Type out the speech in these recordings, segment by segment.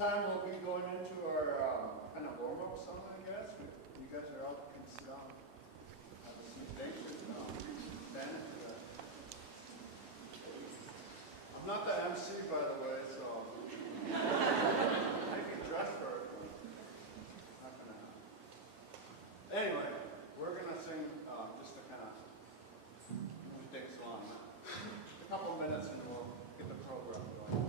time we'll be going into our kind of warm-up song, I guess. You guys are all can sit down. Have a seat. Thank you. Ben, I'm not the MC, by the way, so I can dress for it. Not gonna happen. Anyway, we're gonna sing just to kind of move things along. A couple minutes and we'll get the program going.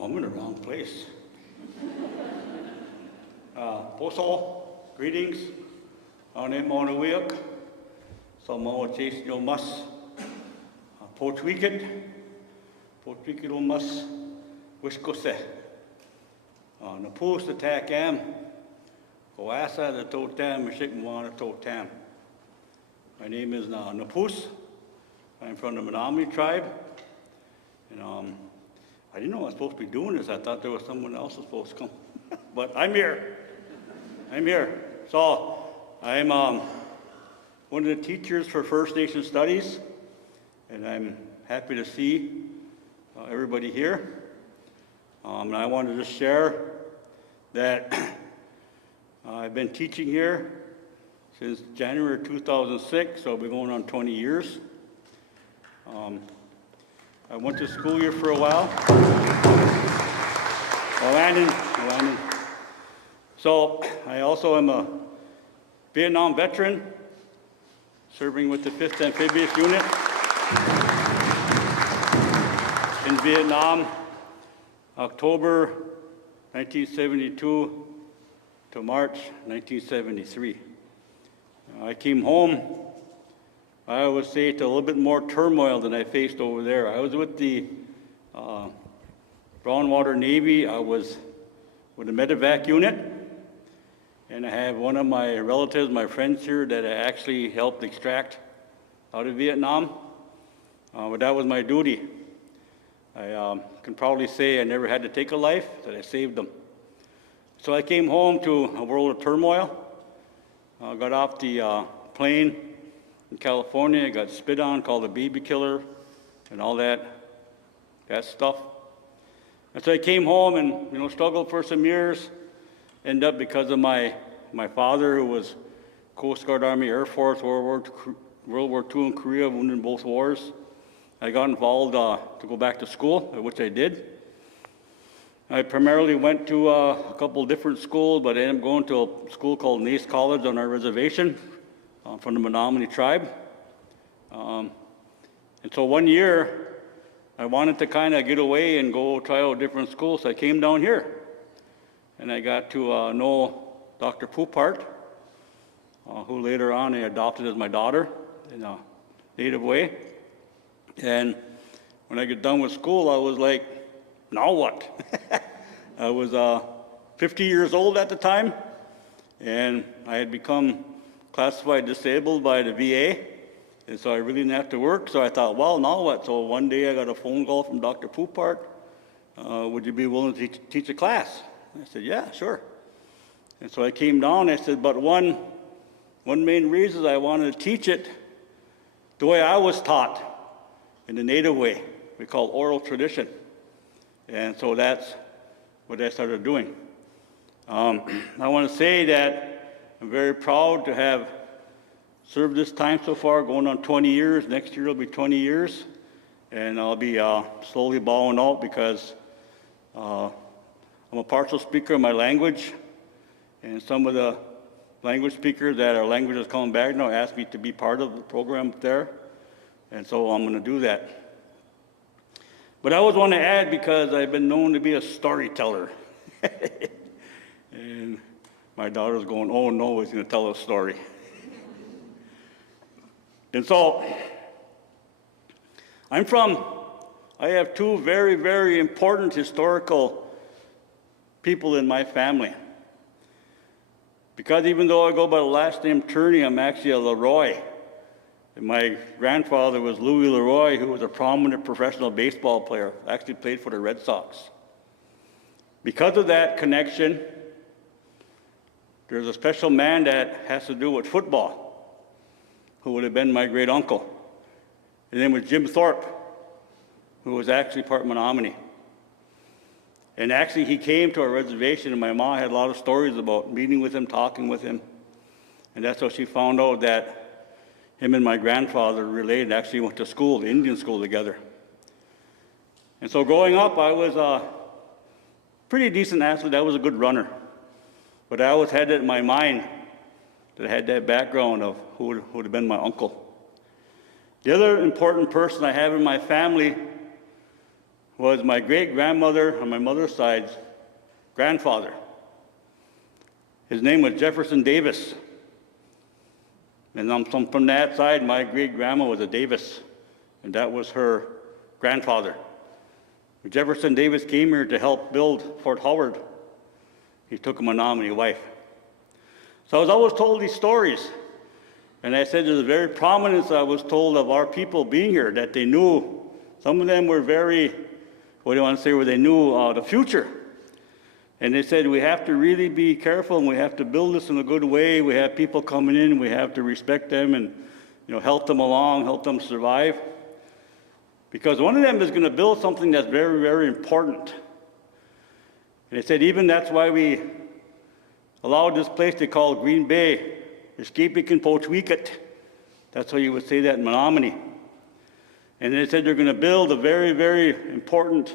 I'm in the wrong place. Postal, greetings. I'm on the WLUK. So I'm on Jason Yo Mus. Pochwicket O Mus. Wishkose. The post attack am. Goasa the Totam, Mishikmwana Totam. My name is Napus. I'm from the Menominee tribe. And I didn't know I was supposed to be doing this. I thought there was someone else was supposed to come. But I'm here. I'm here. So I'm one of the teachers for First Nation Studies. And I'm happy to see everybody here. And I wanted to share that I've been teaching here since January 2006, so I'll be going on 20 years. I went to school here for a while. Landon. So I also am a Vietnam veteran, serving with the 5th Amphibious Unit in Vietnam, October 1972 to March 1973. I came home, I would say, to a little bit more turmoil than I faced over there. I was with the Brownwater Navy. I was with the medevac unit, and I have one of my relatives, my friends here, that I actually helped extract out of Vietnam. But that was my duty. I can proudly say I never had to take a life, that I saved them. So I came home to a world of turmoil. Got off the plane in California. I got spit on, called a baby killer, and all that stuff. And so I came home and, struggled for some years. Ended up because of my father, who was Coast Guard, Army, Air Force, World War II in Korea, wounded in both wars. I got involved to go back to school, which I did. I primarily went to a couple different schools, but I ended up going to a school called Nace College on our reservation from the Menominee tribe. And so one year, I wanted to kind of get away and go try out different schools, so I came down here. And I got to know Dr. Poupart, who later on I adopted as my daughter in a native way. And when I got done with school, I was like, now what? I was 50 years old at the time, and I had become classified disabled by the VA, and so I really didn't have to work. So I thought, well, now what? So one day I got a phone call from Dr. Poupart. Would you be willing to teach a class? I said, yeah, sure. And so I came down. I said, but one main reason I wanted to teach it the way I was taught, in the native way. We call oral tradition. And so that's what I started doing. I want to say that I'm very proud to have served this time so far, going on 20 years. Next year will be 20 years. And I'll be slowly bowing out because I'm a partial speaker of my language. And some of the language speakers that our language is coming back now asked me to be part of the program there. And so I'm going to do that. But I always want to add, because I've been known to be a storyteller. And my daughter's going, oh no, he's going to tell a story. And so I have two very, very important historical people in my family. Because even though I go by the last name Turney, I'm actually a Leroy. And my grandfather was Louis Leroy, who was a prominent professional baseball player, actually played for the Red Sox. Because of that connection, there's a special man that has to do with football, who would have been my great uncle. His name was Jim Thorpe, who was actually part Menominee. And actually, he came to our reservation, and my mom had a lot of stories about meeting with him, talking with him. And that's how she found out that him and my grandfather related, actually went to school, the Indian school together. And so growing up, I was a pretty decent athlete. I was a good runner. But I always had it in my mind that I had that background of who would have been my uncle. The other important person I have in my family was my great-grandmother on my mother's side's grandfather. His name was Jefferson Davis. And from that side, my great-grandma was a Davis, and that was her grandfather. When Jefferson Davis came here to help build Fort Howard, he took a Menominee wife. So I was always told these stories, and I said there's a very prominence I was told of our people being here, that they knew. Some of them were very, what do you want to say, where they knew the future. And they said, we have to really be careful, and we have to build this in a good way. We have people coming in, we have to respect them and help them along, help them survive. Because one of them is going to build something that's very, very important. And they said, even that's why we allowed this place they call Green Bay, Escaping Pochweekit. That's how you would say that in Menominee. And they said they're going to build a very, very important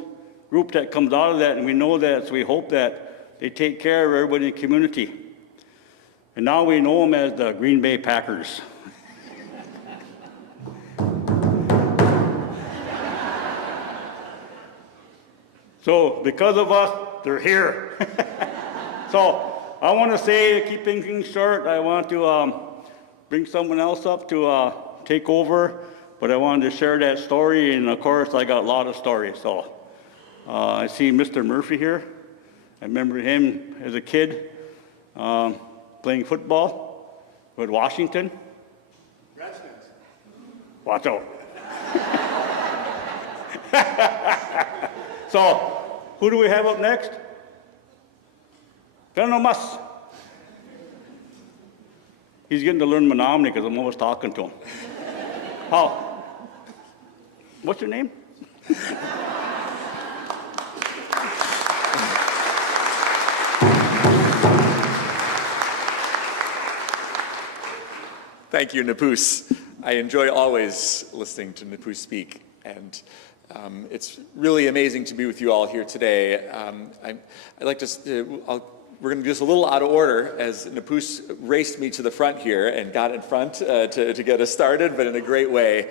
group that comes out of that, and we know that, so we hope that they take care of everybody in the community. And now we know them as the Green Bay Packers. So because of us, they're here. So I want to say, to keep things short, I want to bring someone else up to take over, but I wanted to share that story, and of course I got a lot of stories. So I see Mr. Murphy here. I remember him as a kid playing football with Washington. Redskins. Watch out. So, who do we have up next? Colonel Muss. He's getting to learn Menominee because I'm always talking to him. What's your name? Thank you, Napus. I enjoy always listening to Napus speak, and it's really amazing to be with you all here today. I'd like to, we're going to do this a little out of order, as Napus raced me to the front here and got in front to get us started, but in a great way.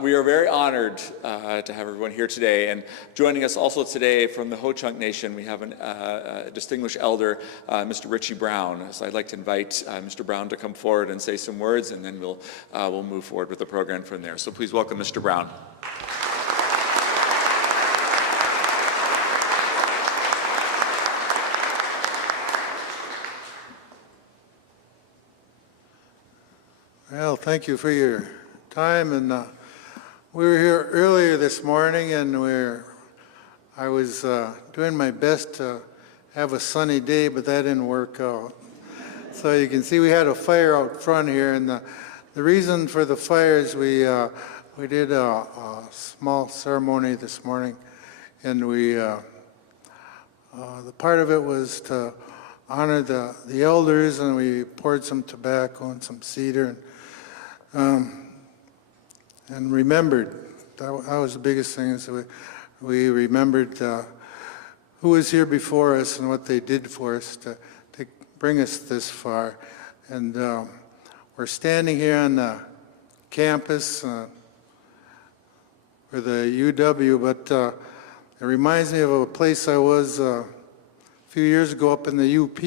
We are very honored to have everyone here today, and joining us also today from the Ho-Chunk Nation, we have a distinguished elder, Mr. Richie Brown. So I'd like to invite Mr. Brown to come forward and say some words, and then we'll move forward with the program from there. So please welcome Mr. Brown. Well, thank you for your time, and we were here earlier this morning, and I was doing my best to have a sunny day, but that didn't work out. So you can see we had a fire out front here, and the reason for the fire is we did a small ceremony this morning, and the part of it was to honor the elders, and we poured some tobacco and some cedar, and remembered. That was the biggest thing, is we remembered who was here before us and what they did for us to bring us this far. And we're standing here on the campus for the UW, but it reminds me of a place I was a few years ago up in the UP.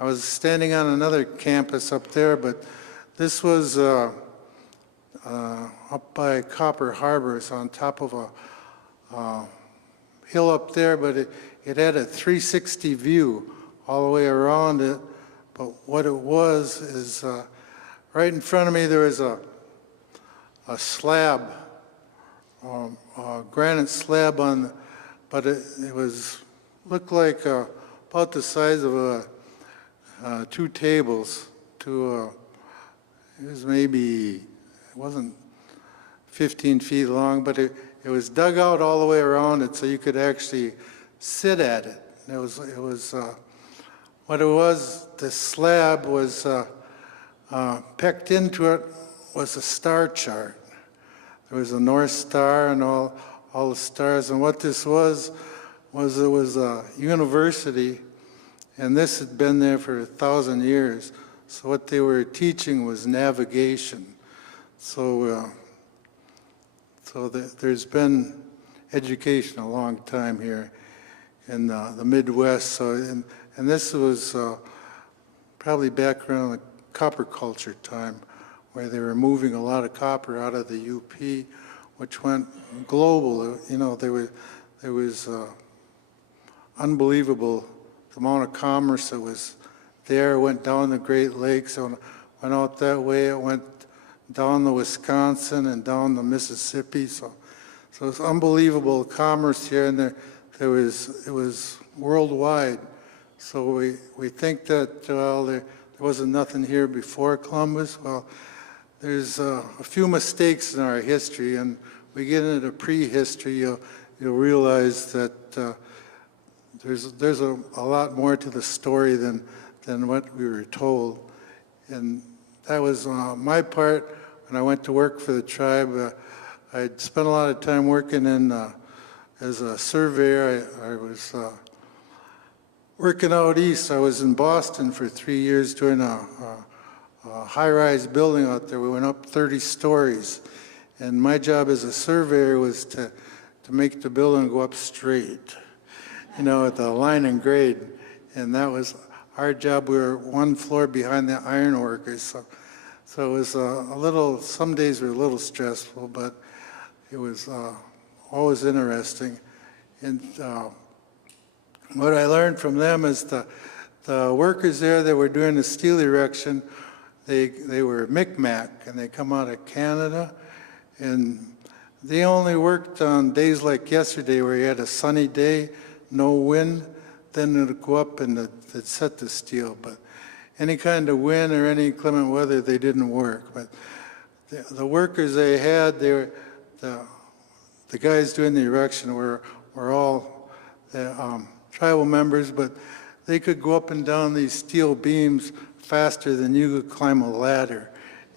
I was standing on another campus up there, but this was up by Copper Harbor. It's on top of a hill up there, but it had a 360 view all the way around it. But what it was is right in front of me there was a slab, a granite slab but it looked like about the size of two tables. It was maybe, it wasn't 15 feet long, but it was dug out all the way around it so you could actually sit at it. And what it was, the slab was pecked into it was a star chart. There was a North Star and all the stars, and what this was it was a university, and this had been there for 1,000 years. So what they were teaching was navigation. So there's been education a long time here in the Midwest. So and this was probably back around the copper culture time, where they were moving a lot of copper out of the UP, which went global. You know, there was unbelievable the amount of commerce that was there. Went down the Great Lakes, went out that way. It went down the Wisconsin and down the Mississippi. So it's unbelievable commerce here, and it was worldwide. So we think that there wasn't nothing here before Columbus. Well, there's a few mistakes in our history, and we get into prehistory, you'll realize that there's a lot more to the story than what we were told. And that was my part when I went to work for the tribe. I'd spent a lot of time working as a surveyor. I was working out east. I was in Boston for 3 years doing a high-rise building out there. We went up 30 stories. And my job as a surveyor was to make the building go up straight, you know, at the line and grade. And that was our job. We were one floor behind the iron workers. So it was a little, some days were a little stressful, but it was always interesting. And what I learned from them is the workers there that were doing the steel erection, they were Micmac, and they come out of Canada, and they only worked on days like yesterday where you had a sunny day, no wind, then it would go up and it'd set the steel. But any kind of wind or any inclement weather, they didn't work. But the workers they had, the guys doing the erection were all tribal members, but they could go up and down these steel beams faster than you could climb a ladder.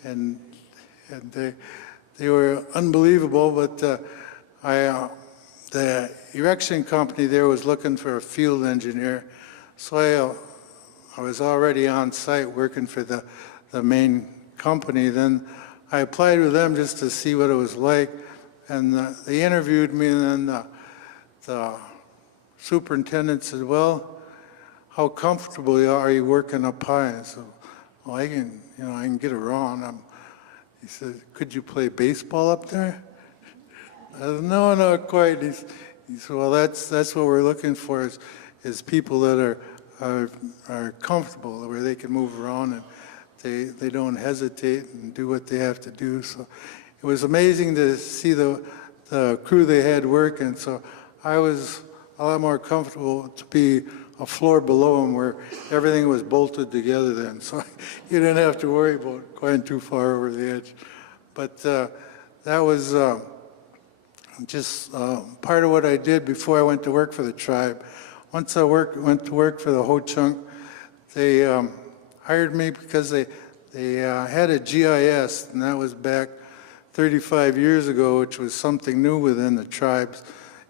and they were unbelievable. But the erection company there was looking for a field engineer, so I was already on site working for the main company. Then I applied with them just to see what it was like, and they interviewed me, and then the superintendent said, "Well, how comfortable are you working up high?" I said, "Well, I can get around." He said, "Could you play baseball up there?" I said, "No, not quite." He said, "Well, that's what we're looking for is people that are comfortable, where they can move around and they don't hesitate and do what they have to do." So it was amazing to see the crew they had working. So I was a lot more comfortable to be a floor below them where everything was bolted together then. So you didn't have to worry about going too far over the edge. But that was just part of what I did before I went to work for the tribe. Once I went to work for the Ho-Chunk, they hired me because they had a GIS, and that was back 35 years ago, which was something new within the tribes.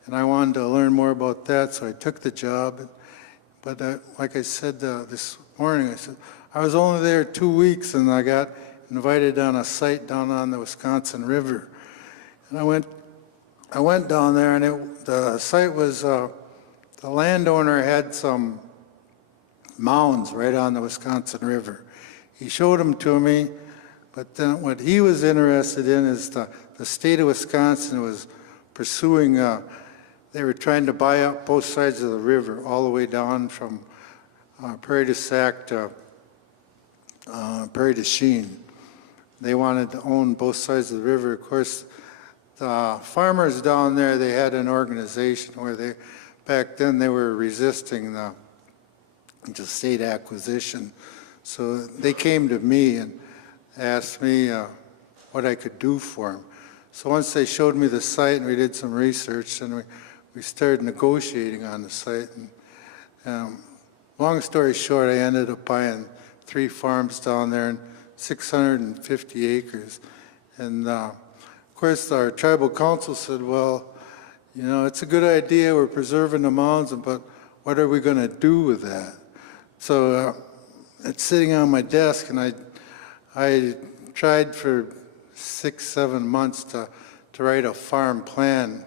And I wanted to learn more about that, so I took the job. But like I said this morning, I was only there 2 weeks, and I got invited on a site down on the Wisconsin River. And I went down there, and the site was, the landowner had some mounds right on the Wisconsin River. He showed them to me, but then what he was interested in is the state of Wisconsin was pursuing, they were trying to buy up both sides of the river, all the way down from Prairie du Sac to Prairie du Chien. They wanted to own both sides of the river. Of course, the farmers down there, they had an organization where back then they were resisting the state acquisition. So they came to me and asked me what I could do for them. So once they showed me the site and we did some research, and we started negotiating on the site. And long story short, I ended up buying 3 farms down there and 650 acres. And of course, our tribal council said, "Well, it's a good idea, we're preserving the mounds, but what are we going to do with that?" So it's sitting on my desk, and I tried for 6-7 months to write a farm plan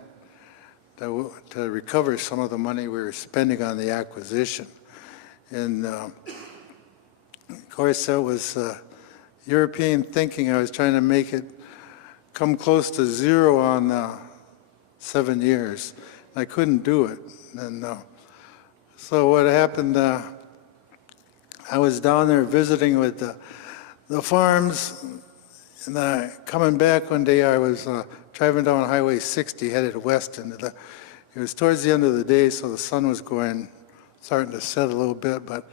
to recover some of the money we were spending on the acquisition. And of course, that was European thinking. I was trying to make it come close to zero on 7 years. I couldn't do it. And so what happened, I was down there visiting with the farms, and coming back one day, I was driving down Highway 60 headed west into it was towards the end of the day, so the sun was starting to set a little bit, but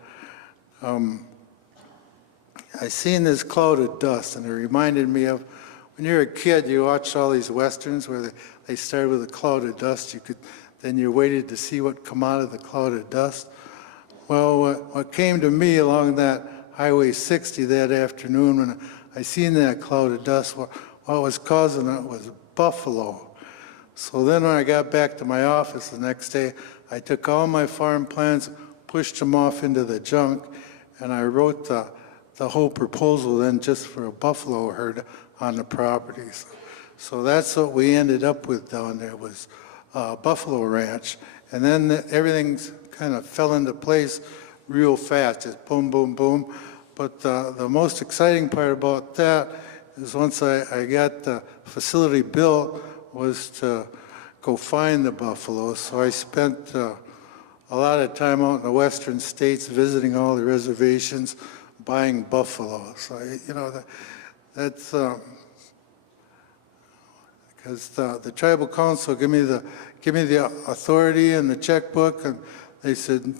I seen this cloud of dust, and it reminded me of when you're a kid, you watched all these westerns where they started with a cloud of dust. Then you waited to see what come out of the cloud of dust. Well, what came to me along that Highway 60 that afternoon when I seen that cloud of dust, what was causing it was buffalo. So then when I got back to my office the next day, I took all my farm plans, pushed them off into the junk, and I wrote the whole proposal then just for a buffalo herd on the properties. So that's what we ended up with down there, was a buffalo ranch. And then everything kind of fell into place real fast, just boom, boom, boom. But the most exciting part about that is once I got the facility built was to go find the buffalo. So I spent a lot of time out in the western states visiting all the reservations, buying buffalo. So, that's because the tribal council give me the authority and the checkbook, and they said,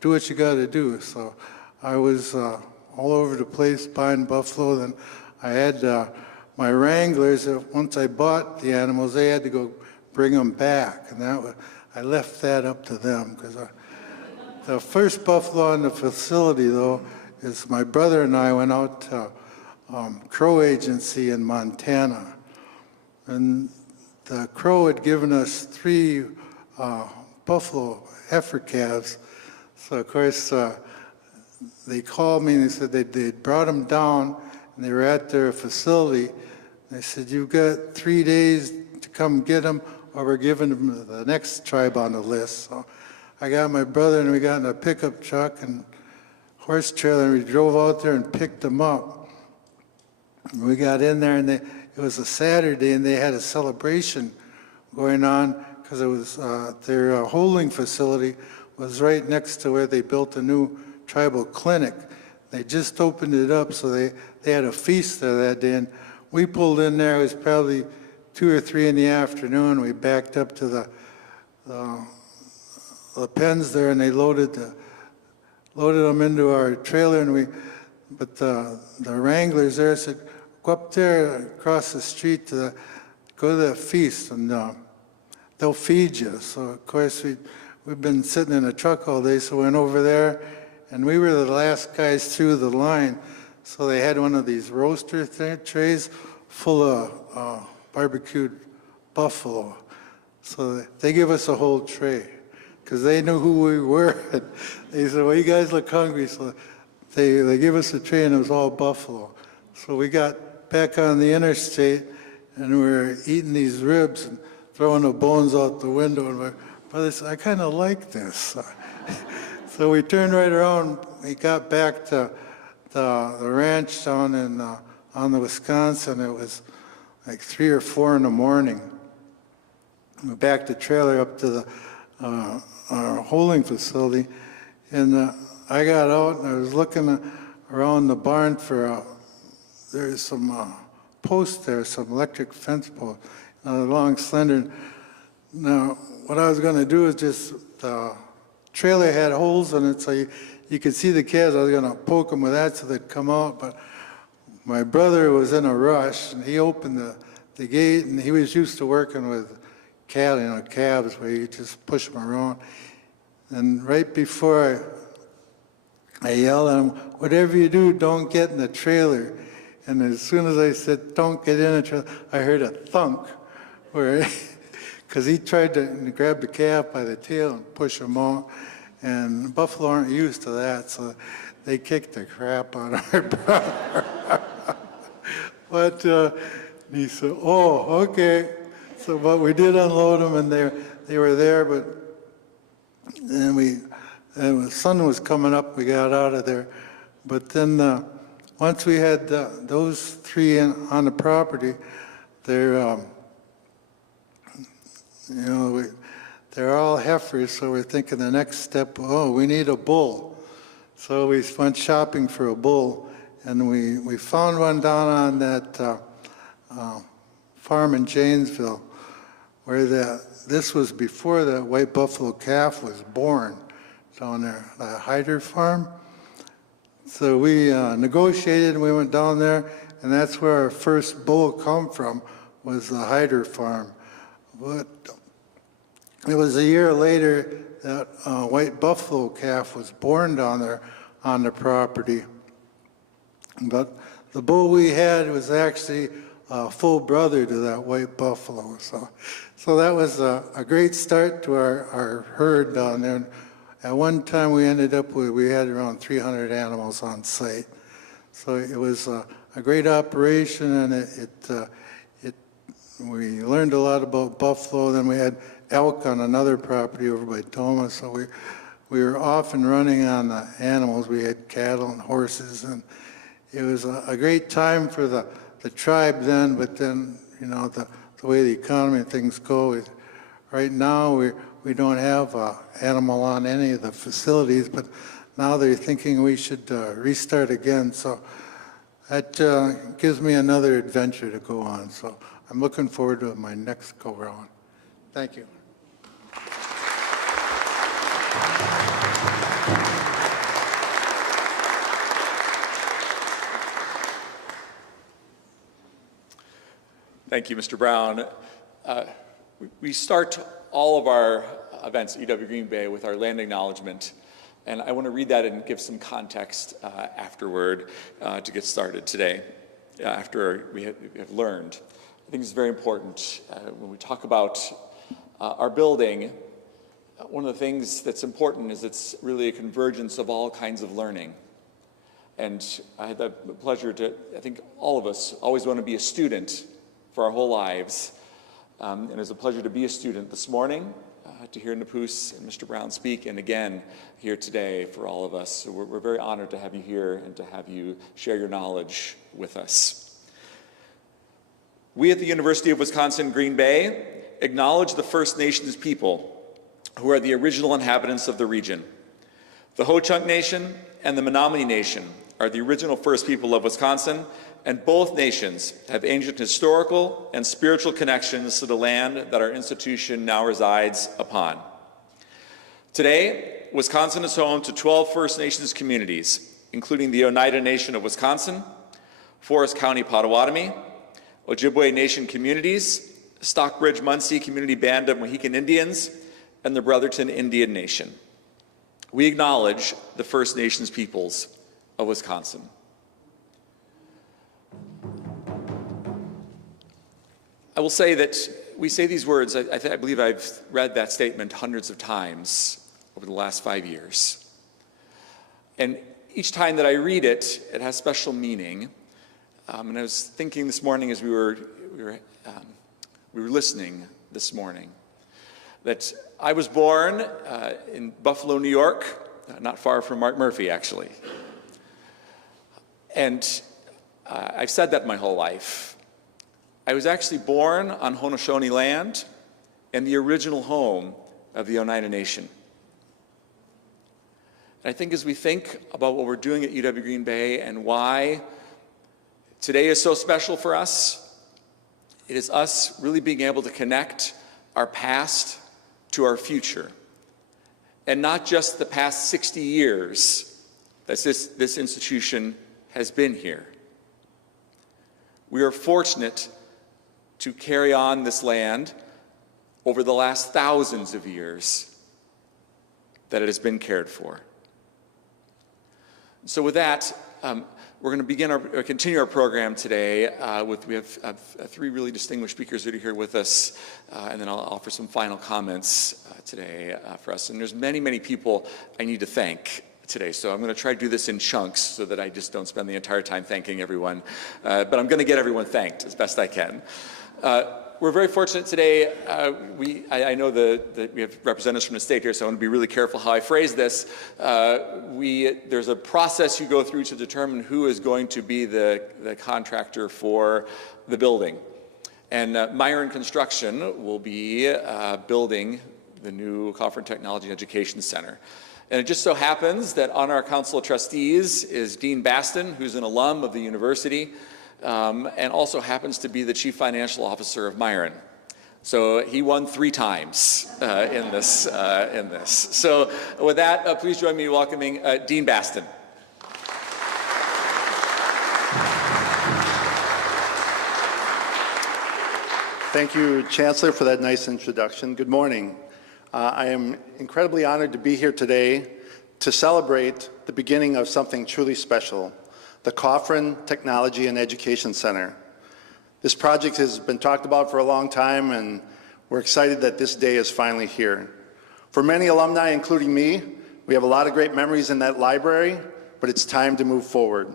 "Do what you got to do." So I was all over the place buying buffalo. Then I had my wranglers. Once I bought the animals, they had to go bring them back, and I left that up to them, because the first buffalo in the facility, though, is my brother and I went out to Crow agency in Montana. And the Crow had given us 3 buffalo heifer calves. So of course, they called me and they said they'd brought them down and they were at their facility. They said, you've got 3 days to come get them or we're giving them to the next tribe on the list. So I got my brother and we got in a pickup truck and horse trailer and we drove out there and picked them up. And we got in there and it was a Saturday and they had a celebration going on because it was their holding facility was right next to where they built a new tribal clinic. They just opened it up, so they had a feast there that day. And we pulled in there, it was probably 2 or 3 in the afternoon. We backed up to the pens there and they loaded them into our trailer. And but the wranglers there said, go up there across the street go to the feast and they'll feed you. So of course we've been sitting in a truck all day, so we went over there and we were the last guys through the line. So they had one of these roaster trays full of barbecued buffalo. So they give us a whole tray because they knew who we were. They said, well, you guys look hungry. So they give us a tray and it was all buffalo. So we got back on the interstate and we were eating these ribs and throwing the bones out the window. And my brother said, I kind of like this. So we turned right around. We got back to the ranch down on the Wisconsin. It was like 3 or 4 in the morning. We backed the trailer up to our holding facility. And I got out and I was looking around the barn for there's some posts there, some electric fence posts, long, slender. Now, what I was going to do is just, the trailer had holes in it, so you could see the calves. I was going to poke them with that so they'd come out, but my brother was in a rush, and he opened the gate, and he was used to working with cattle, calves, where you just push them around. And right before I yelled at him, whatever you do, don't get in the trailer. And as soon as I said, don't get in the trailer, I heard a thunk, because he tried to grab the calf by the tail and push him out. And buffalo aren't used to that, so they kicked the crap out of our brother. But he said, oh, okay. So, but we did unload them, and they were there, but then and the sun was coming up, we got out of there. But then once we had those 3 on the property, they're all heifers, so we're thinking the next step, oh, we need a bull. So we went shopping for a bull, and we found one down on that farm in Janesville, where this was before the white buffalo calf was born down there, the Hyder farm. So we negotiated and we went down there, and that's where our first bull come from, was the Hyder farm. But it was a year later that white buffalo calf was born down there on the property. But the bull we had was actually a full brother to that white buffalo. So that was a great start to our herd down there. And at one time we ended up with, we had around 300 animals on site. So it was a great operation, and we learned a lot about buffalo. Then we had elk on another property over by Toma, so we were often running on the animals. We had cattle and horses, and it was a great time for the tribe then. But then, the way the economy and things go, right now we don't have animal on any of the facilities, but now they're thinking we should restart again. So that gives me another adventure to go on. So I'm looking forward to my next go-round. Thank you. Thank you, Mr. Brown. We start all of our events at UW Green Bay with our land acknowledgement, and I want to read that and give some context afterward to get started today. after we have learned. I think it's very important when we talk about our building. One of the things that's important is it's really a convergence of all kinds of learning. And I had the pleasure to, I think all of us always want to be a student for our whole lives. And it was a pleasure to be a student this morning, to hear Napus and Mr. Brown speak, and again here today for all of us. So we're very honored to have you here and to have you share your knowledge with us. We at the University of Wisconsin-Green Bay acknowledge the First Nations people who are the original inhabitants of the region. The Ho-Chunk Nation and the Menominee Nation are the original first people of Wisconsin, and both nations have ancient historical and spiritual connections to the land that our institution now resides upon. Today, Wisconsin is home to 12 First Nations communities, including the Oneida Nation of Wisconsin, Forest County Potawatomi, Ojibwe Nation communities, Stockbridge-Munsee Community Band of Mohican Indians, and the Brotherton Indian Nation. We acknowledge the First Nations peoples of Wisconsin. I will say that we say these words, I believe I've read that statement hundreds of times over the last 5 years. And each time that I read it, it has special meaning. And I was thinking this morning as we were listening this morning, that I was born in Buffalo, New York, not far from Mark Murphy, actually. And I've said that my whole life. I was actually born on Haudenosaunee land and the original home of the Oneida Nation. And I think as we think about what we're doing at UW-Green Bay and why today is so special for us, it is us really being able to connect our past to our future. And not just the past 60 years that this institution has been here. We are fortunate to carry on this land over the last thousands of years that it has been cared for. So with that, we're going to continue our program today we have three really distinguished speakers that are here with us, and then I'll offer some final comments today for us. And there's many, many people I need to thank today, so I'm going to try to do this in chunks so that I just don't spend the entire time thanking everyone, but I'm going to get everyone thanked as best I can. We're very fortunate today. I know that we have representatives from the state here, so I want to be really careful how I phrase this. There's a process you go through to determine who is going to be the contractor for the building. And Myron Construction will be building the new Cofrin Technology and Education Center. And it just so happens that on our Council of Trustees is Dean Baston, who's an alum of the university, and also happens to be the Chief Financial Officer of Myron. So he won 3 times in this. So with that, please join me in welcoming Dean Baston. Thank you, Chancellor, for that nice introduction. Good morning. I am incredibly honored to be here today to celebrate the beginning of something truly special, the Cofrin Technology and Education Center. This project has been talked about for a long time, and we're excited that this day is finally here. For many alumni, including me, we have a lot of great memories in that library, but it's time to move forward.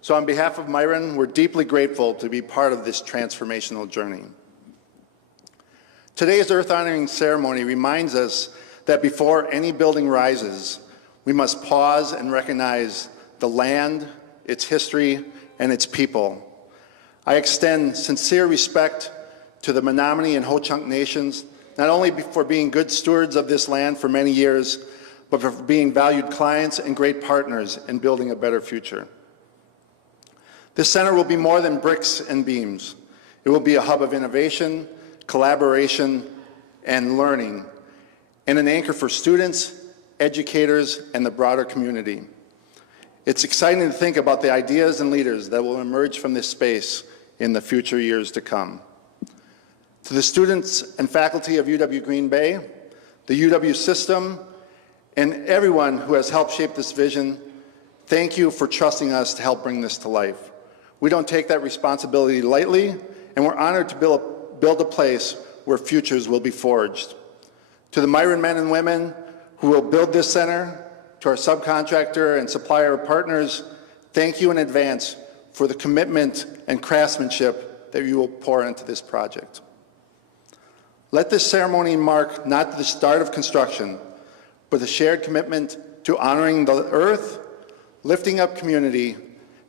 So on behalf of Myron, we're deeply grateful to be part of this transformational journey. Today's earth honoring ceremony reminds us that before any building rises, we must pause and recognize the land, its history, and its people. I extend sincere respect to the Menominee and Ho-Chunk nations, not only for being good stewards of this land for many years, but for being valued clients and great partners in building a better future. This center will be more than bricks and beams. It will be a hub of innovation, collaboration, and learning, and an anchor for students, educators, and the broader community. It's exciting to think about the ideas and leaders that will emerge from this space in the future years to come. To the students and faculty of UW-Green Bay, the UW system, and everyone who has helped shape this vision, thank you for trusting us to help bring this to life. We don't take that responsibility lightly, and we're honored to build a place where futures will be forged. To the Myron men and women who will build this center, to our subcontractor and supplier partners, thank you in advance for the commitment and craftsmanship that you will pour into this project. Let this ceremony mark not the start of construction, but the shared commitment to honoring the earth, lifting up community,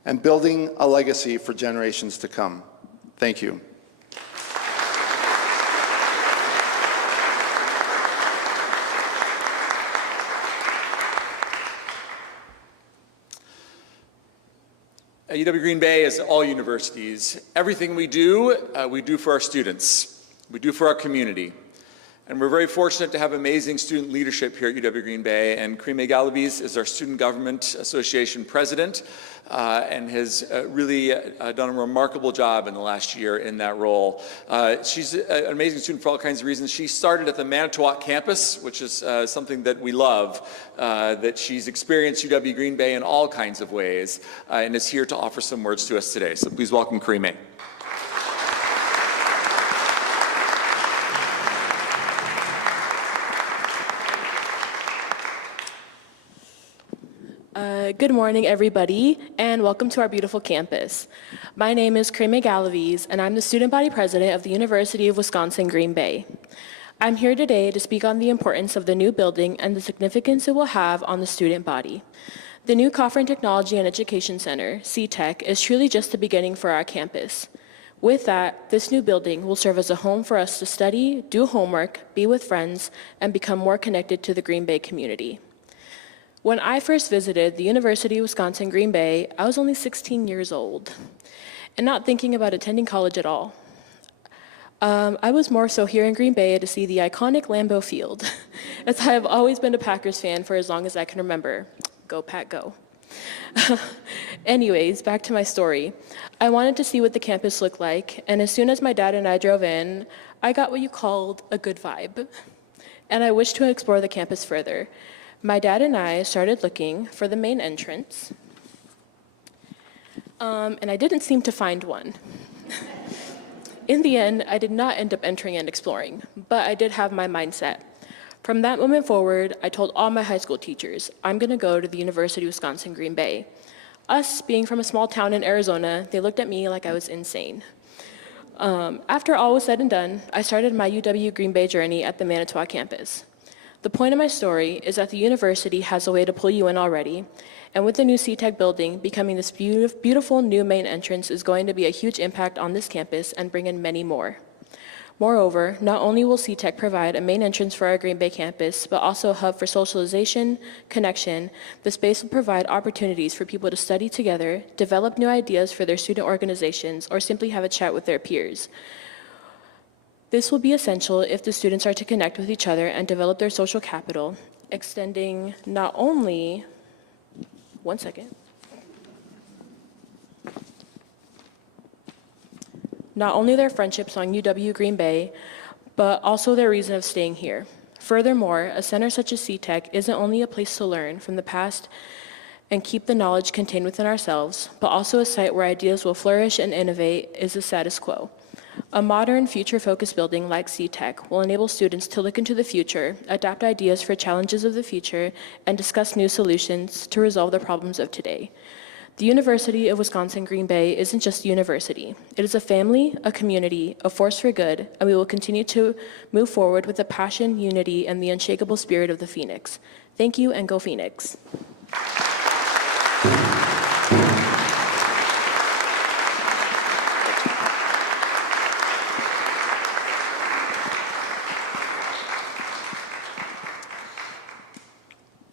and building a legacy for generations to come. Thank you. At UW Green Bay, as all universities, everything we do for our students. We do for our community. And we're very fortunate to have amazing student leadership here at UW Green Bay, and Creme Galaviz is our Student Government Association president and has really done a remarkable job in the last year in that role. She's an amazing student for all kinds of reasons. She started at the Manitowoc campus, which is something that we love, that she's experienced UW Green Bay in all kinds of ways, and is here to offer some words to us today. So please welcome Creme. Good morning, everybody, and welcome to our beautiful campus. My name is Creme Galaviz, and I'm the student body president of the University of Wisconsin-Green Bay. I'm here today to speak on the importance of the new building and the significance it will have on the student body. The new Cofrin Technology and Education Center, CTEC, is truly just the beginning for our campus. With that, this new building will serve as a home for us to study, do homework, be with friends, and become more connected to the Green Bay community. When I first visited the University of Wisconsin-Green Bay, I was only 16 years old and not thinking about attending college at all. I was more so here in Green Bay to see the iconic Lambeau Field, as I have always been a Packers fan for as long as I can remember. Go Pack, go. Anyways, back to my story. I wanted to see what the campus looked like, and as soon as my dad and I drove in, I got what you called a good vibe, and I wished to explore the campus further. My dad and I started looking for the main entrance, and I didn't seem to find one. In the end, I did not end up entering and exploring, but I did have my mindset. From that moment forward, I told all my high school teachers, I'm gonna go to the University of Wisconsin-Green Bay. Us being from a small town in Arizona, they looked at me like I was insane. After all was said and done, I started my UW Green Bay journey at the Manitowoc campus. The point of my story is that the university has a way to pull you in already, and with the new CTEC building becoming this beautiful new main entrance is going to be a huge impact on this campus and bring in many more. Moreover, not only will CTEC provide a main entrance for our Green Bay campus, but also a hub for socialization, connection. The space will provide opportunities for people to study together, develop new ideas for their student organizations, or simply have a chat with their peers. This will be essential if the students are to connect with each other and develop their social capital, extending not only, not only their friendships on UW Green Bay, but also their reason of staying here. Furthermore, a center such as CTEC isn't only a place to learn from the past and keep the knowledge contained within ourselves, but also a site where ideas will flourish and innovate is the status quo. A modern, future-focused building like CTEC will enable students to look into the future, adapt ideas for challenges of the future, and discuss new solutions to resolve the problems of today. The University of Wisconsin-Green Bay isn't just a university. It is a family, a community, a force for good, and we will continue to move forward with the passion, unity, and the unshakable spirit of the Phoenix. Thank you, and go Phoenix.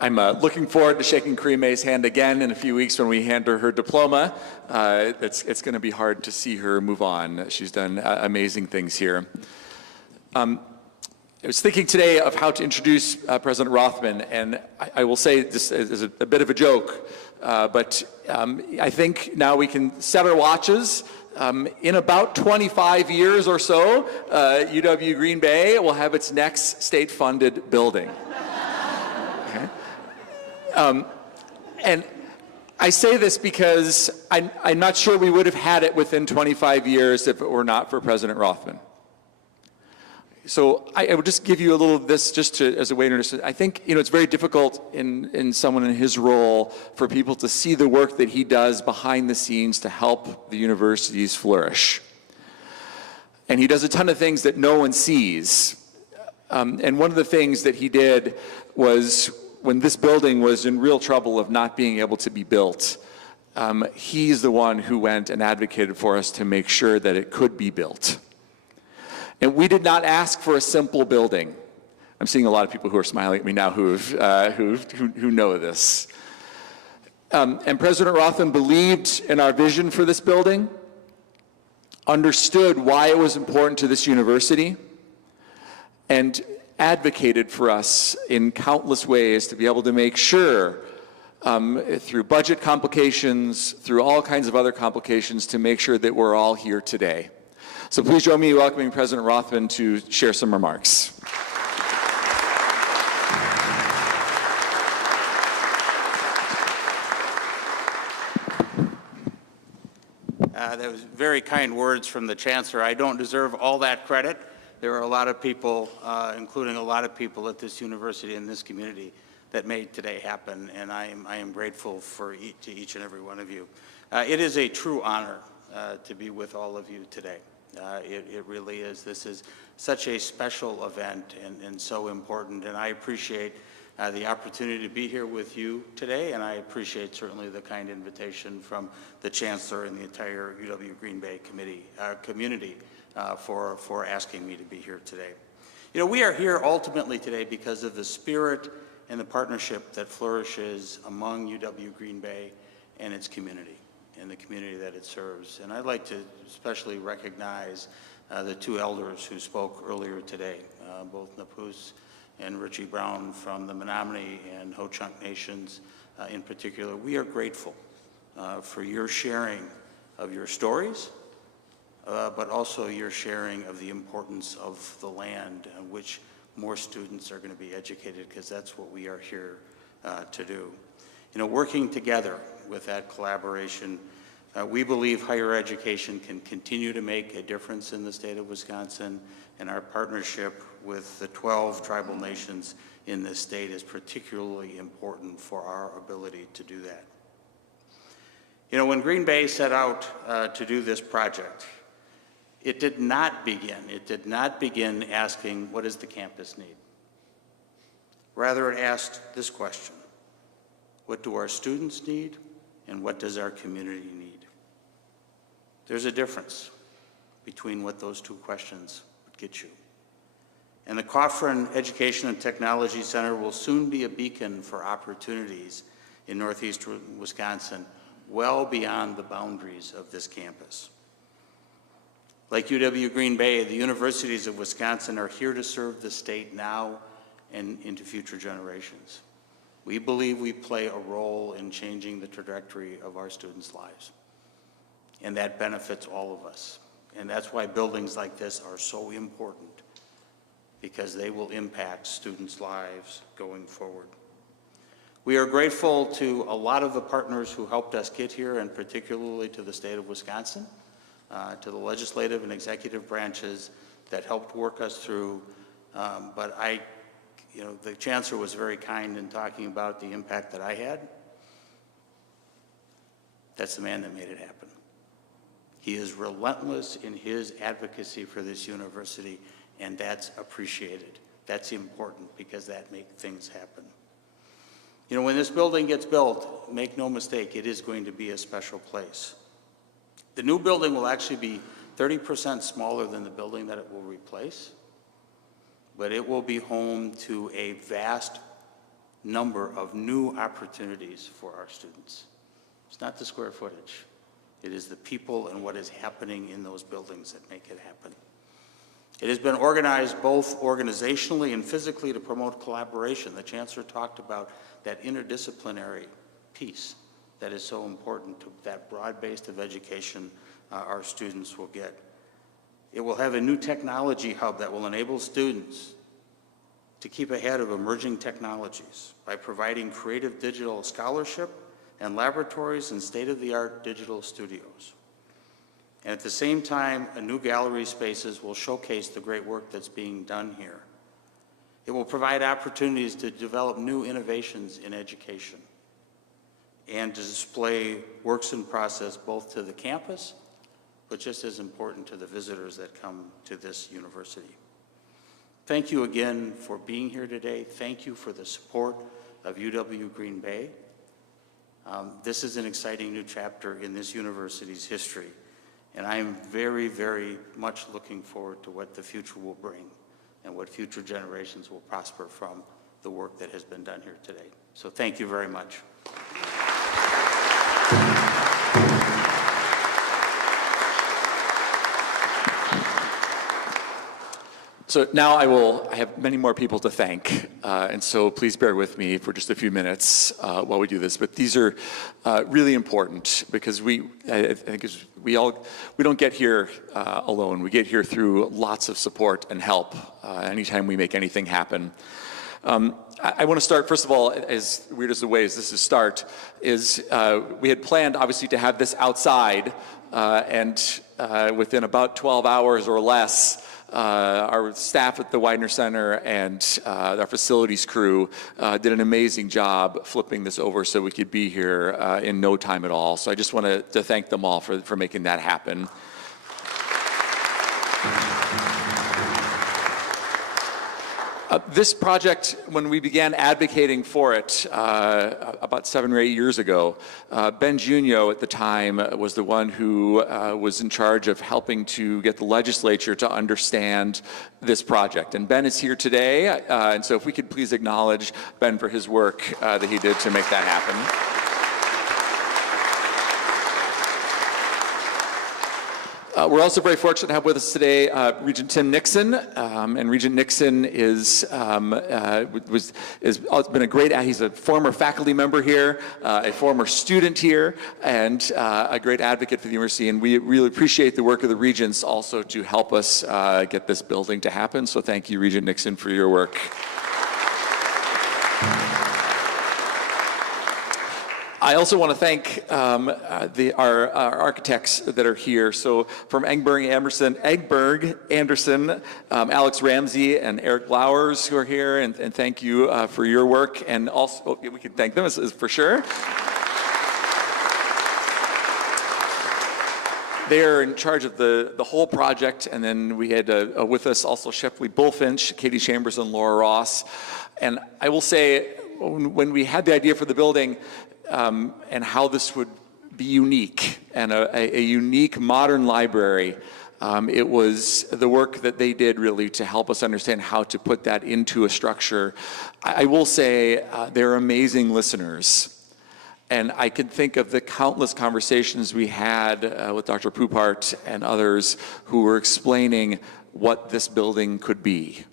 I'm looking forward to shaking Creme's hand again in a few weeks when we hand her her diploma. It's going to be hard to see her move on. She's done amazing things here. I was thinking today of how to introduce President Rothman, and I will say this as a bit of a joke, but I think now we can set our watches. In about 25 years or so, UW Green Bay will have its next state-funded building. And I say this because I'm not sure we would have had it within 25 years if it were not for President Rothman. So I would just give you a little of this just to, as a way to understand. I think, it's very difficult in someone in his role for people to see the work that he does behind the scenes to help the universities flourish. And he does a ton of things that no one sees. And one of the things that he did was when this building was in real trouble of not being able to be built, he's the one who went and advocated for us to make sure that it could be built. And we did not ask for a simple building. I'm seeing a lot of people who are smiling at me now who know this. And President Rothman believed in our vision for this building, understood why it was important to this university, and advocated for us in countless ways to be able to make sure, through budget complications, through all kinds of other complications, to make sure that we're all here today. So please join me in welcoming President Rothman to share some remarks. Those very kind words from the Chancellor. I don't deserve all that credit. There are a lot of people, including a lot of people at this university and this community, that made today happen, and I am grateful to each and every one of you. It is a true honor to be with all of you today. It really is. This is such a special event and so important, and I appreciate the opportunity to be here with you today, and I appreciate certainly the kind invitation from the Chancellor and the entire UW-Green Bay community for asking me to be here today. We are here ultimately today because of the spirit and the partnership that flourishes among UW-Green Bay and its community, and the community that it serves. And I'd like to especially recognize the two elders who spoke earlier today, both Napus and Richie Brown from the Menominee and Ho-Chunk Nations in particular. We are grateful for your sharing of your stories, but also your sharing of the importance of the land on which more students are going to be educated, because that's what we are here to do. Working together with that collaboration, we believe higher education can continue to make a difference in the state of Wisconsin, and our partnership with the 12 tribal nations in this state is particularly important for our ability to do that. When Green Bay set out to do this project, it did not begin asking, what does the campus need? Rather, it asked this question: what do our students need, and what does our community need? There's a difference between what those two questions would get you. And the Cofrin Education and Technology Center will soon be a beacon for opportunities in northeastern Wisconsin, well beyond the boundaries of this campus. Like UW-Green Bay, the universities of Wisconsin are here to serve the state now and into future generations. We believe we play a role in changing the trajectory of our students' lives, and that benefits all of us. And that's why buildings like this are so important, because they will impact students' lives going forward. We are grateful to a lot of the partners who helped us get here, and particularly to the state of Wisconsin, to the legislative and executive branches that helped work us through. But the Chancellor was very kind in talking about the impact that I had. That's the man that made it happen. He is relentless in his advocacy for this university, and that's appreciated. That's important, because that makes things happen. When this building gets built, make no mistake, it is going to be a special place. The new building will actually be 30% smaller than the building that it will replace, but it will be home to a vast number of new opportunities for our students. It's not the square footage. It is the people and what is happening in those buildings that make it happen. It has been organized both organizationally and physically to promote collaboration. The Chancellor talked about that interdisciplinary piece that is so important to that broad base of education our students will get. It will have a new technology hub that will enable students to keep ahead of emerging technologies by providing creative digital scholarship and laboratories and state-of-the-art digital studios. And at the same time, a new gallery spaces will showcase the great work that's being done here. It will provide opportunities to develop new innovations in education and to display works in process both to the campus, but just as important to the visitors that come to this university. Thank you again for being here today. Thank you for the support of UW Green Bay. This is an exciting new chapter in this university's history, and I am very, very much looking forward to what the future will bring and what future generations will prosper from the work that has been done here today. So thank you very much. So now I have many more people to thank, and so please bear with me for just a few minutes while we do this. But these are really important because I think we don't get here alone. We get here through lots of support and help anytime we make anything happen. I want to start, first of all, as weird as the way as this is start, is we had planned, obviously, to have this outside, and within about 12 hours or less, our staff at the Widener Center and our facilities crew did an amazing job flipping this over so we could be here in no time at all. So I just wanted to thank them all for making that happen. This project, when we began advocating for it about 7 or 8 years ago, Ben Junio at the time was the one who was in charge of helping to get the legislature to understand this project. And Ben is here today, and so if we could please acknowledge Ben for his work that he did to make that happen. We're also very fortunate to have with us today Regent Tim Nixon, and Regent Nixon has been a great, he's a former faculty member here, a former student here, and a great advocate for the university, and we really appreciate the work of the Regents also to help us get this building to happen, so thank you, Regent Nixon, for your work. I also want to thank our architects that are here. So from Engberg Anderson, Alex Ramsey and Eric Blowers who are here, and thank you for your work. And also, we can thank them for sure. They are in charge of the whole project, and then we had with us also Shepley Bullfinch, Katie Chambers, and Laura Ross. And I will say, when we had the idea for the building, and how this would be unique, and a unique modern library. It was the work that they did really to help us understand how to put that into a structure. I will say they're amazing listeners. And I can think of the countless conversations we had with Dr. Poupart and others who were explaining what this building could be.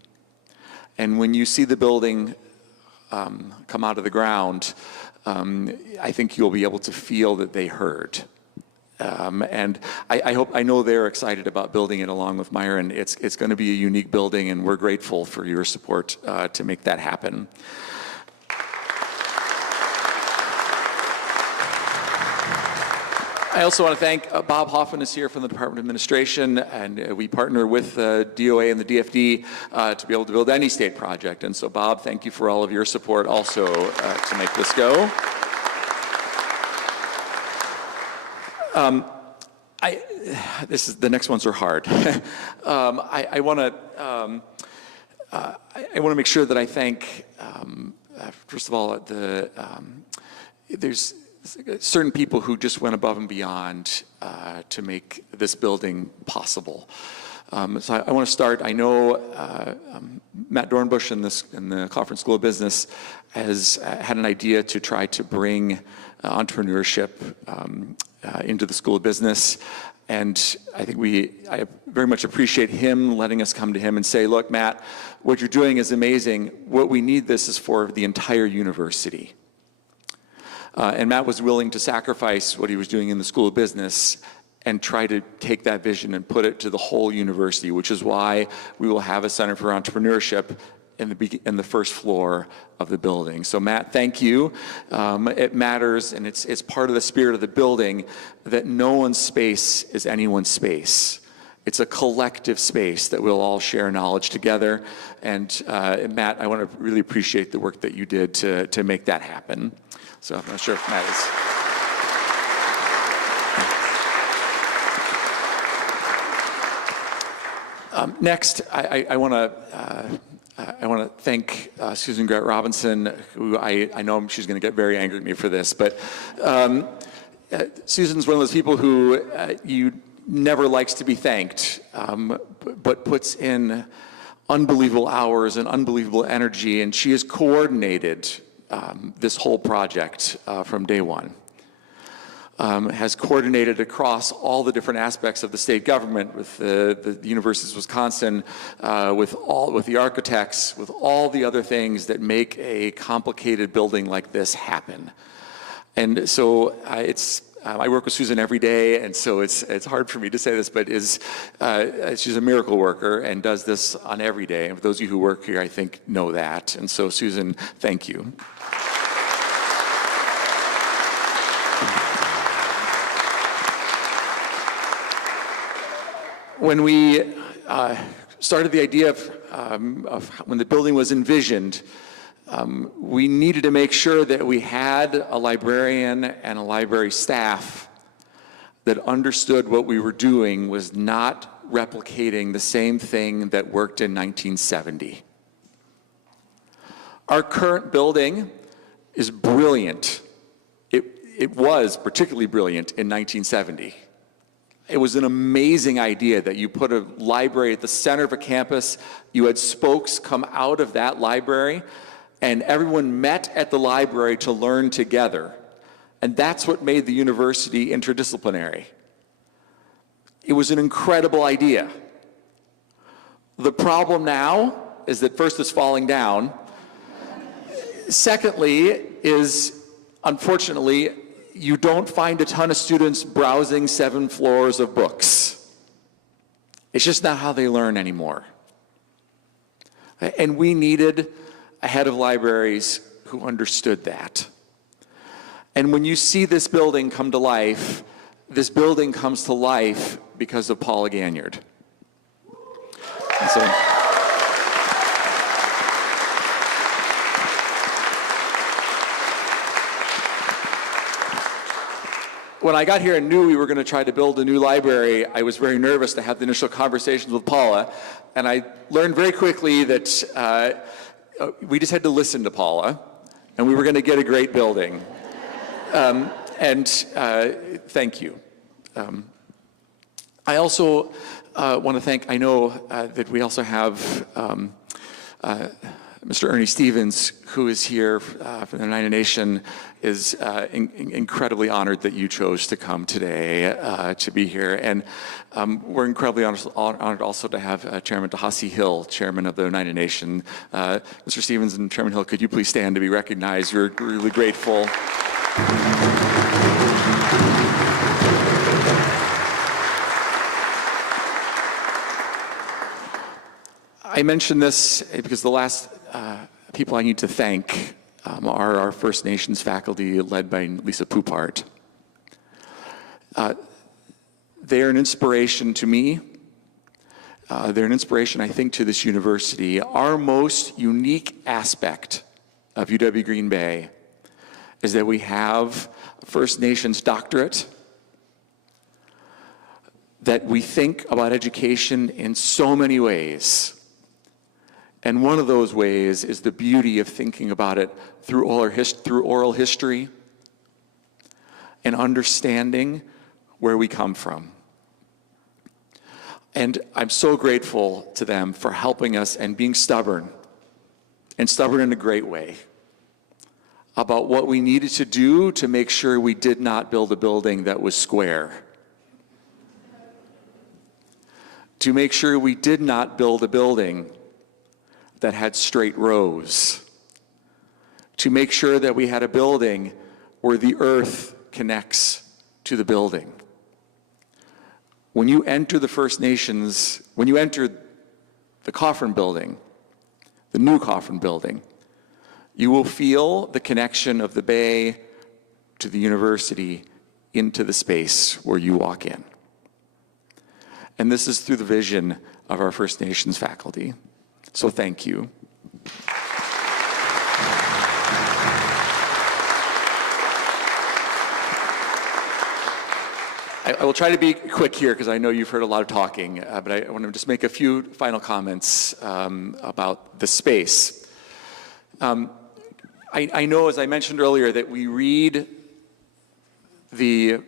And when you see the building come out of the ground, I think you'll be able to feel that they heard. And I know they're excited about building it along with Myron. It's going to be a unique building, and we're grateful for your support to make that happen. I also want to thank Bob Hoffman is here from the Department of Administration, and we partner with the DOA and the DFD to be able to build any state project. And so, Bob, thank you for all of your support also to make this go. The next ones are hard. I want to make sure that I thank, first of all, there's certain people who just went above and beyond to make this building possible. So I want to start. I know Matt Dornbush in the Cofrin School of Business has had an idea to try to bring entrepreneurship into the School of Business. And I think I very much appreciate him letting us come to him and say, look, Matt, what you're doing is amazing. What we need this is for the entire university. And Matt was willing to sacrifice what he was doing in the School of Business and try to take that vision and put it to the whole university, which is why we will have a Center for Entrepreneurship in the first floor of the building. So Matt, thank you. It matters, and it's part of the spirit of the building that no one's space is anyone's space. It's a collective space that we'll all share knowledge together. And Matt, I want to really appreciate the work that you did to make that happen. So I'm not sure if Matt is. Next, I want to thank Susan Grant Robinson, who I know she's going to get very angry at me for this, but Susan's one of those people who you never likes to be thanked, but puts in unbelievable hours and unbelievable energy, and she has coordinated this whole project from day one. Has coordinated across all the different aspects of the state government with the University of Wisconsin, with the architects, with all the other things that make a complicated building like this happen. And so I work with Susan every day, and so it's hard for me to say this, but she's a miracle worker and does this on every day. And for those of you who work here, I think know that. And so Susan, thank you. When we started the idea of when the building was envisioned, we needed to make sure that we had a librarian and a library staff that understood what we were doing was not replicating the same thing that worked in 1970. Our current building is brilliant. It was particularly brilliant in 1970. It was an amazing idea that you put a library at the center of a campus, you had spokes come out of that library, and everyone met at the library to learn together. And that's what made the university interdisciplinary. It was an incredible idea. The problem now is that first it's falling down. Secondly is, unfortunately, you don't find a ton of students browsing 7 floors of books. It's just not how they learn anymore. And we needed a head of libraries who understood that. And when you see this building come to life, this building comes to life because of Paula Ganyard. And so, when I got here and knew we were going to try to build a new library, I was very nervous to have the initial conversations with Paula, and I learned very quickly that we just had to listen to Paula, and we were going to get a great building. Thank you. I also want to thank, I know that we also have Mr. Ernie Stevens, who is here from the United Nation, is incredibly honored that you chose to come today to be here. And we're incredibly honored also to have Chairman Tahasi Hill, Chairman of the United Nation. Mr. Stevens and Chairman Hill, could you please stand to be recognized? We're really grateful. I mention this because the last people I need to thank are our First Nations faculty led by Lisa Poupart. They're an inspiration to me. They're an inspiration, I think, to this university. Our most unique aspect of UW Green Bay is that we have a First Nations doctorate, that we think about education in so many ways. And one of those ways is the beauty of thinking about it through oral history and understanding where we come from. And I'm so grateful to them for helping us and being stubborn, and stubborn in a great way, about what we needed to do to make sure we did not build a building that was square. To make sure we did not build a building that had straight rows, to make sure that we had a building where the earth connects to the building. When you enter the First Nations, when you enter the Cofrin building, the new Cofrin building, you will feel the connection of the bay to the university into the space where you walk in. And this is through the vision of our First Nations faculty. So thank you. I will try to be quick here because I know you've heard a lot of talking, but I want to just make a few final comments about the space. I know, as I mentioned earlier, that we read the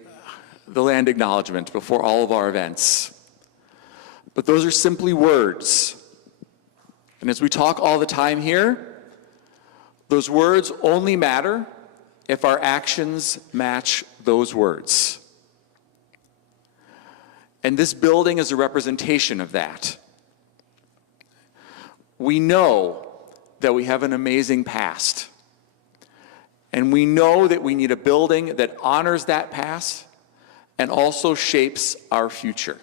land acknowledgement before all of our events, but those are simply words. And as we talk all the time here, those words only matter if our actions match those words. And this building is a representation of that. We know that we have an amazing past. And we know that we need a building that honors that past and also shapes our future.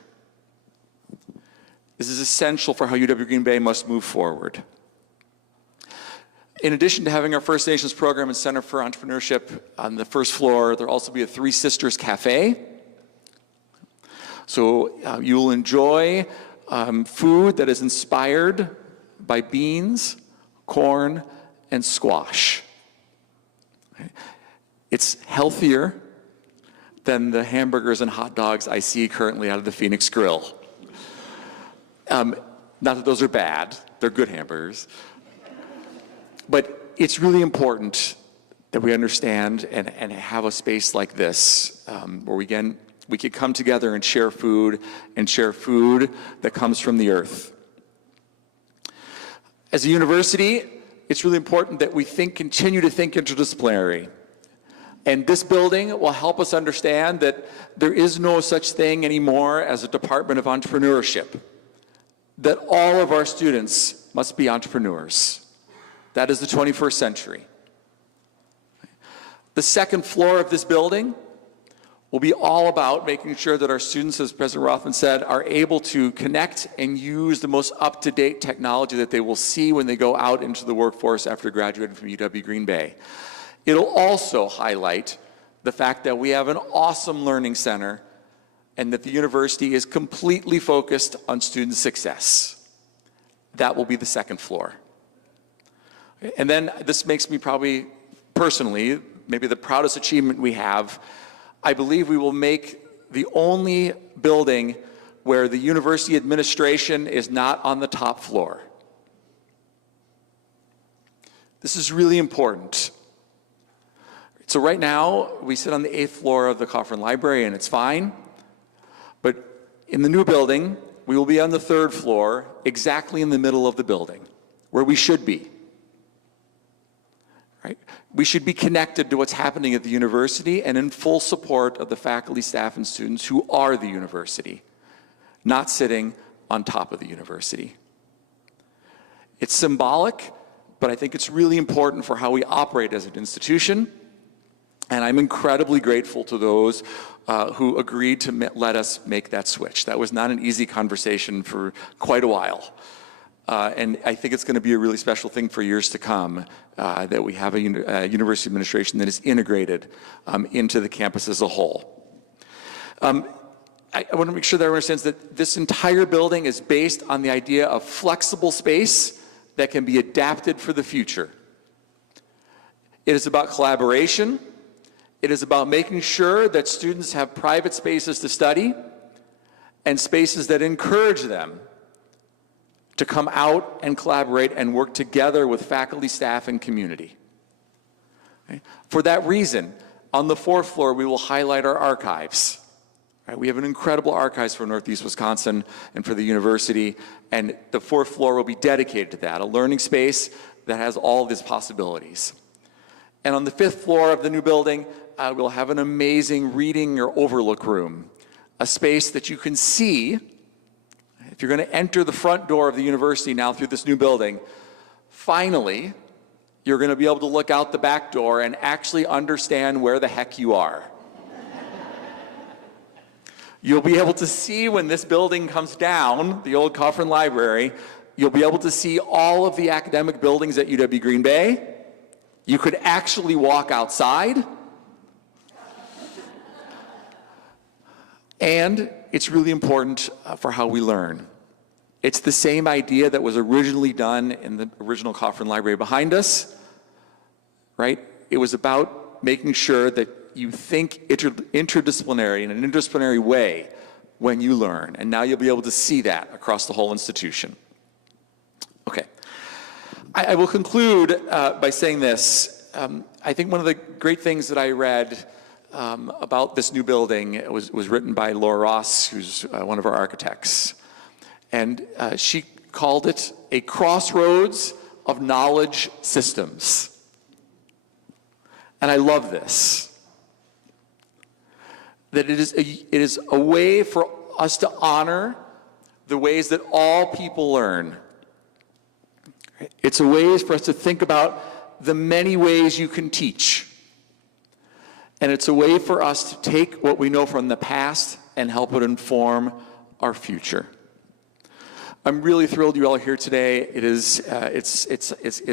This is essential for how UW-Green Bay must move forward. In addition to having our First Nations program and Center for Entrepreneurship on the first floor, there'll also be a Three Sisters Cafe. So you'll enjoy food that is inspired by beans, corn, and squash. It's healthier than the hamburgers and hot dogs I see currently out of the Phoenix Grill. Not that those are bad, they're good hamburgers. But it's really important that we understand and have a space like this where we could come together and share food that comes from the earth. As a university, it's really important that we continue to think interdisciplinary. And this building will help us understand that there is no such thing anymore as a Department of Entrepreneurship, that all of our students must be entrepreneurs. That is the 21st century. The second floor of this building will be all about making sure that our students, as President Rothman said, are able to connect and use the most up-to-date technology that they will see when they go out into the workforce after graduating from UW-Green Bay. It'll also highlight the fact that we have an awesome learning center and that the university is completely focused on student success. That will be the second floor. And then this makes me probably personally, maybe the proudest achievement we have. I believe we will make the only building where the university administration is not on the top floor. This is really important. So right now, we sit on the 8th floor of the Cofrin Library, and it's fine. But in the new building, we will be on the 3rd floor, exactly in the middle of the building, where we should be. Right? We should be connected to what's happening at the university and in full support of the faculty, staff, and students who are the university, not sitting on top of the university. It's symbolic, but I think it's really important for how we operate as an institution. And I'm incredibly grateful to those who agreed to let us make that switch. That was not an easy conversation for quite a while. And I think it's going to be a really special thing for years to come that we have a university administration that is integrated into the campus as a whole. I want to make sure that everyone understands that this entire building is based on the idea of flexible space that can be adapted for the future. It is about collaboration. It is about making sure that students have private spaces to study and spaces that encourage them to come out and collaborate and work together with faculty, staff, and community. Okay? For that reason, on the 4th floor, we will highlight our archives. Right? We have an incredible archives for Northeast Wisconsin and for the university, and the 4th floor will be dedicated to that, a learning space that has all of these possibilities. And on the 5th floor of the new building, we'll have an amazing reading or overlook room, a space that you can see. If you're going to enter the front door of the university now through this new building, finally, you're going to be able to look out the back door and actually understand where the heck you are. You'll be able to see when this building comes down, the old Cofrin Library, You'll be able to see all of the academic buildings at UW Green Bay. You could actually walk outside. And it's really important for how we learn. It's the same idea that was originally done in the original Cofrin Library behind us, right? It was about making sure that you think interdisciplinary in an interdisciplinary way when you learn. And now you'll be able to see that across the whole institution. Okay. I will conclude by saying this. I think one of the great things that I read about this new building was written by Laura Ross, who's one of our architects. And she called it a crossroads of knowledge systems. And I love this. That it is a way for us to honor the ways that all people learn. It's a way for us to think about the many ways you can teach. And it's a way for us to take what we know from the past and help it inform our future. I'm really thrilled you all are here today. It's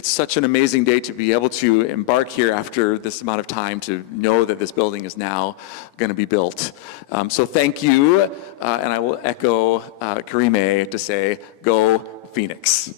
such an amazing day to be able to embark here after this amount of time to know that this building is now going to be built. So thank you, and I will echo Karime to say, go Phoenix.